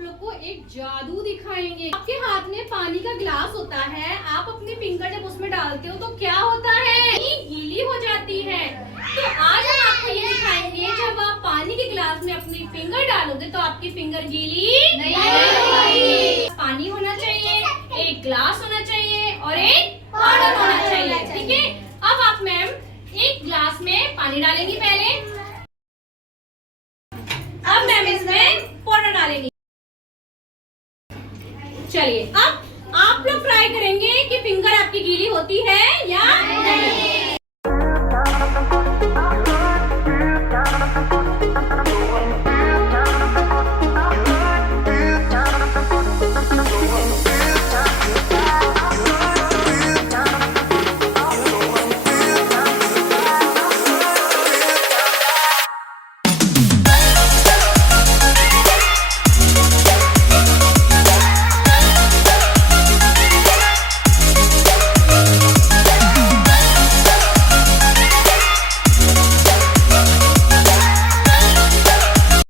लोग को एक जादू दिखाएंगे। आपके हाथ में पानी का गिलास होता है, आप अपनी फिंगर जब उसमें डालते हो तो क्या होता है? गीली हो जाती है। तो आज हम आपको ये दिखाएंगे, जब आप पानी के गिलास में अपनी फिंगर डालोगे तो आपकी फिंगर गीली नहीं होगी। पानी होना चाहिए, एक गिलास होना चाहिए और एक पाउडर होना चाहिए। ठीक है, अब आप मैम एक गिलास में पानी डालेंगी पहले, अब मैम इसमें पाउडर डालेंगी। चलिए अब आप लोग ट्राई करेंगे कि फिंगर आपकी गीली होती है या नहीं।